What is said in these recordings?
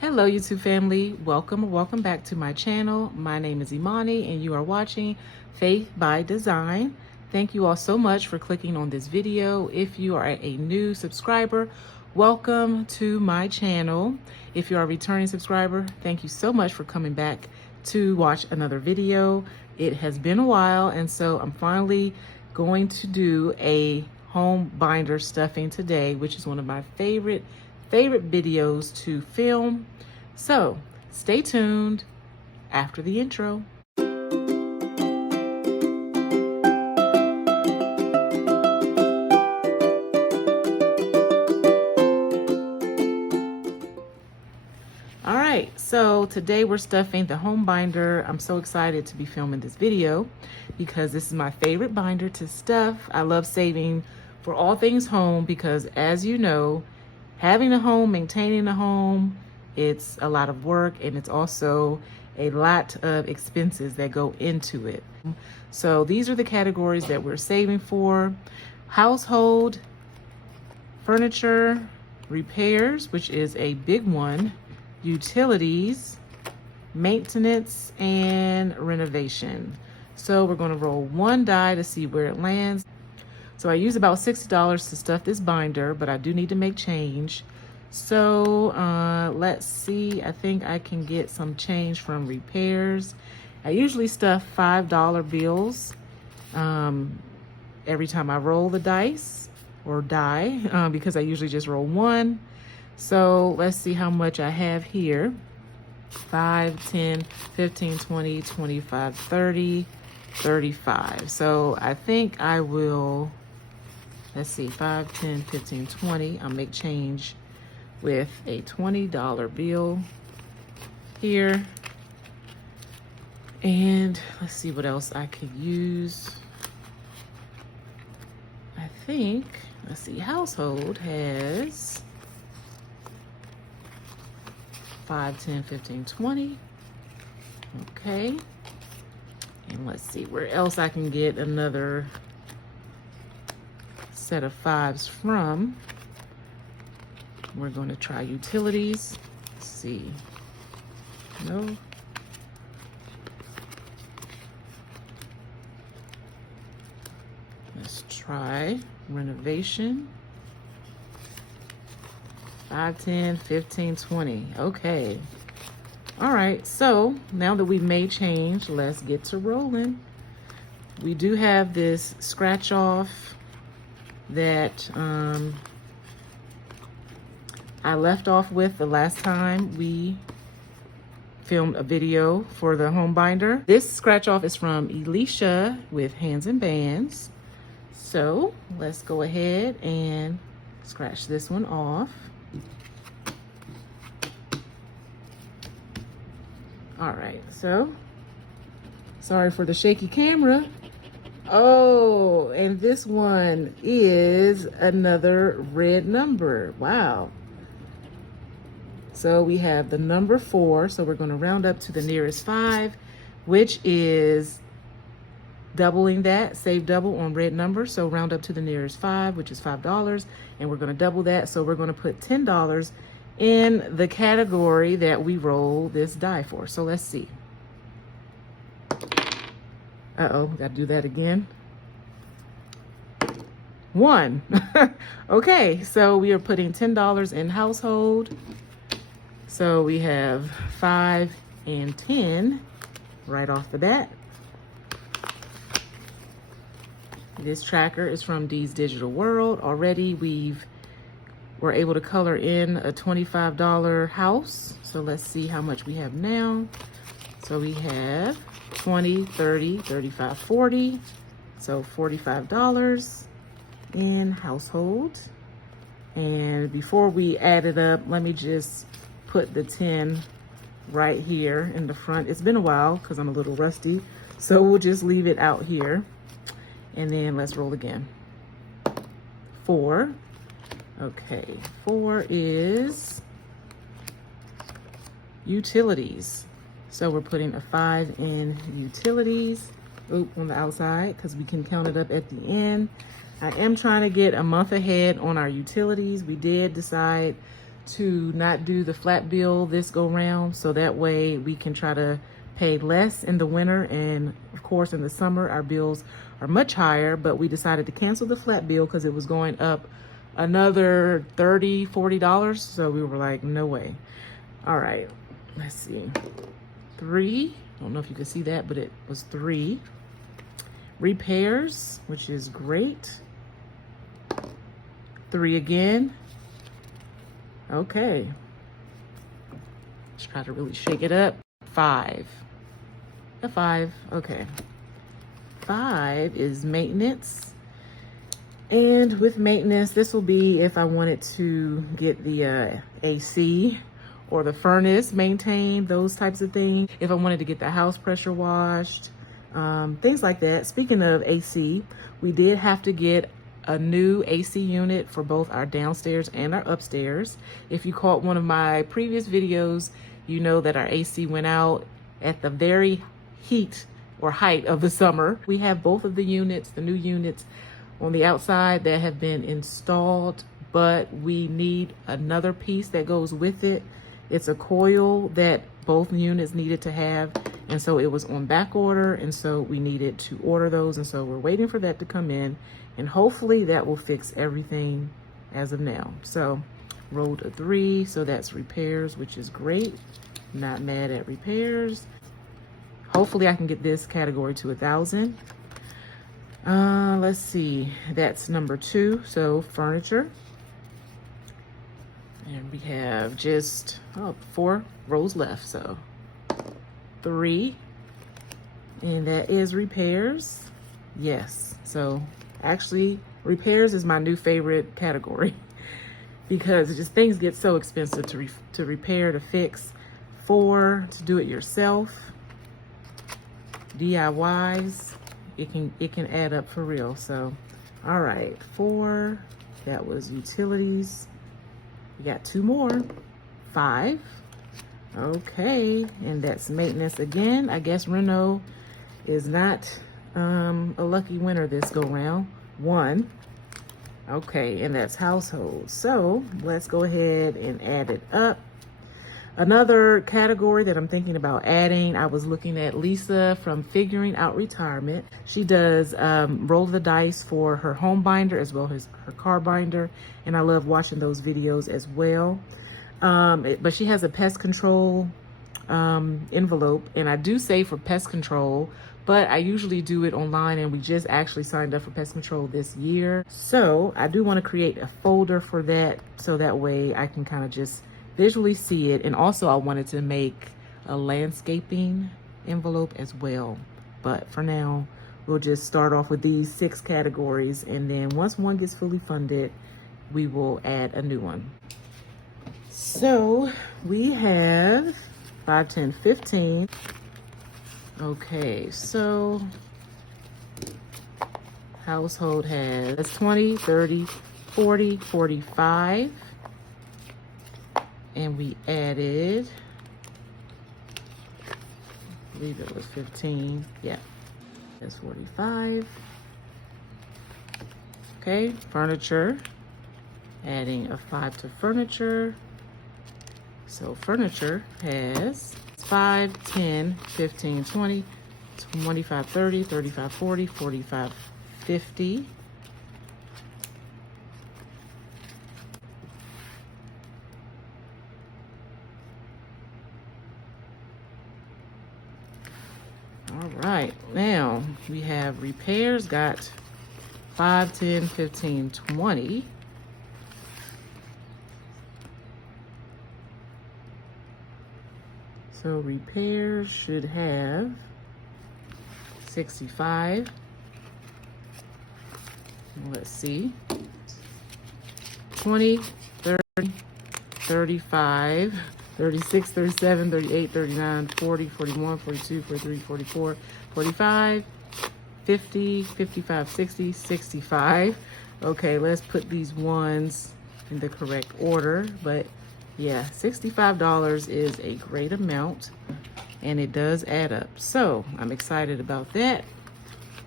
Hello YouTube family, welcome back to my channel. My name is Imani and you are watching Faith by Design. Thank you all so much for clicking on this video. If you are a new subscriber, welcome to my channel. If you are a returning subscriber, thank you so much for coming back to watch another video. It has been a while, and so I'm finally going to do a home binder stuffing today, which is one of my favorite videos to film. So stay tuned after the intro. All right, so today we're stuffing the home binder. I'm so excited to be filming this video because this is my favorite binder to stuff. I love saving for all things home because, as you know, having a home, maintaining a home, it's a lot of work, and it's also a lot of expenses that go into it. So these are the categories that we're saving for: household, furniture, repairs, which is a big one, utilities, maintenance, and renovation. So we're going to roll one die to see where it lands. So I use about $60 to stuff this binder, but I do need to make change. So let's see, I think I can get some change from repairs. I usually stuff $5 bills every time I roll the dice or die because I usually just roll one. So let's see how much I have here. 5, 10, 15, 20, 25, 30, 35. So I think I will, let's see, 5, 10, 15, 20. I'll make change with a $20 bill here. And let's see what else I could use. I think, let's see, household has 5, 10, 15, 20. Okay. And let's see where else I can get another set of fives from. We're going to try utilities. Let's see. No. Let's try renovation. 5, 10, 15, 20. Okay. All right. So now that we've made change, let's get to rolling. We do have this scratch off that I left off with the last time we filmed a video for the home binder. This scratch off is from Elisha with Hands and Bands. So let's go ahead and scratch this one off. All right, so sorry for the shaky camera. Oh, and this one is another red number. Wow. So we have the number 4, so we're going to round up to the nearest 5, which is doubling that, save double on red number. So round up to the nearest 5, which is $5, and we're going to double that. So we're going to put $10 in the category that we roll this die for. So let's see. Uh-oh, got to do that again. 1. Okay, so we are putting $10 in household. So we have 5 and 10 right off the bat. This tracker is from Dee's Digital World. Already we're able to color in a $25 house. So let's see how much we have now. So we have 20, 30, 35, 40. So $45 in household. And before we add it up, let me just put the 10 right here in the front. It's been a while because I'm a little rusty, so we'll just leave it out here. And then let's roll again. 4. Okay, 4 is utilities. So we're putting a 5 in utilities. Oop, on the outside, because we can count it up at the end. I am trying to get a month ahead on our utilities. We did decide to not do the flat bill this go round, so that way we can try to pay less in the winter, and of course in the summer our bills are much higher. But we decided to cancel the flat bill because it was going up another $30–40, so we were like, no way. All right, let's see. 3, I don't know if you can see that, but it was 3 repairs, which is great. 3 again. Okay, let's try to really shake it up. 5, a 5. Okay, 5 is maintenance. And with maintenance, this will be if I wanted to get the AC or the furnace maintained, those types of things. If I wanted to get the house pressure washed, things like that. Speaking of AC, we did have to get a new AC unit for both our downstairs and our upstairs. If you caught one of my previous videos, you know that our AC went out at the very height of the summer. We have both of the units, the new units on the outside that have been installed, but we need another piece that goes with it. It's a coil that both units needed to have, and so it was on back order, and so we needed to order those, and so we're waiting for that to come in, and hopefully that will fix everything as of now. So rolled a 3, so that's repairs, which is great. Not mad at repairs. Hopefully I can get this category to 1,000. Let's see, that's number 2, so furniture. And we have just 4 rows left, so 3, and that is repairs. Yes, so actually repairs is my new favorite category because just things get so expensive to repair, to fix. 4, to do it yourself, DIYs, it can add up for real. So all right, 4, that was utilities. We got 2 more. 5, okay, and that's maintenance again. I guess Renault is not a lucky winner this go round. 1, okay, and that's household. So let's go ahead and add it up. Another category that I'm thinking about adding, I was looking at Lisa from Figuring Out Retirement. She does roll the dice for her home binder as well as her car binder, and I love watching those videos as well. But she has a pest control envelope, and I do save for pest control, but I usually do it online, and we just actually signed up for pest control this year. So I do want to create a folder for that, so that way I can kind of just visually see it. And also I wanted to make a landscaping envelope as well. But for now, we'll just start off with these 6 categories, and then once one gets fully funded, we will add a new one. So we have 5, 10, 15. Okay, so household has 20, 30, 40, 45. And we added, I believe it was 15. Yeah, that's 45. Okay, furniture, adding a 5 to furniture. So furniture has 5, 10, 15, 20, 25, 30, 35, 40, 45, 50. All right, now we have repairs, got 5, 10, 15, 20. So repairs should have 65. Let's see. 20, 30, 35, 36, 37, 38, 39, 40, 41, 42, 43, 44, 45, 50, 55, 60, 65. Okay, let's put these ones in the correct order. But yeah, $65 is a great amount, and it does add up. So I'm excited about that.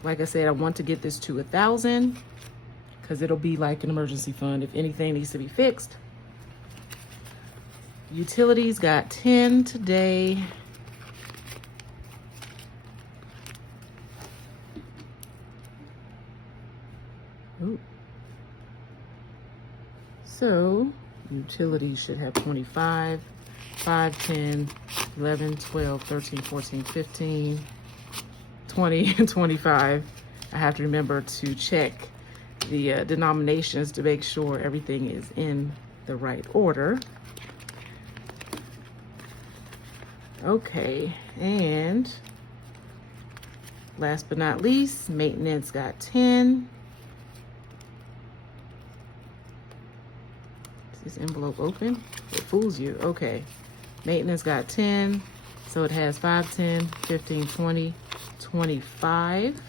Like I said, I want to get this to 1,000 because it'll be like an emergency fund if anything needs to be fixed. Utilities got 10 today. Ooh. So utilities should have 25, 5, 10, 11, 12, 13, 14, 15, 20, and 25. I have to remember to check the denominations to make sure everything is in the right order. Okay, and last but not least, maintenance got 10. Is this envelope open? It fools you. Okay, maintenance got 10, so it has 5, 10, 15, 20, 25.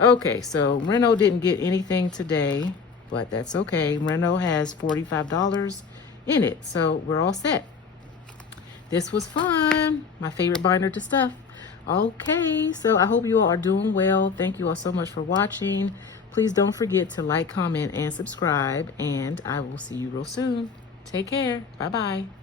Okay, so Reno didn't get anything today, but that's okay. Reno has $45 in it, so we're all set. This was fun. My favorite binder to stuff. Okay, so I hope you all are doing well. Thank you all so much for watching. Please don't forget to like, comment, and subscribe, and I will see you real soon. Take care. Bye-bye.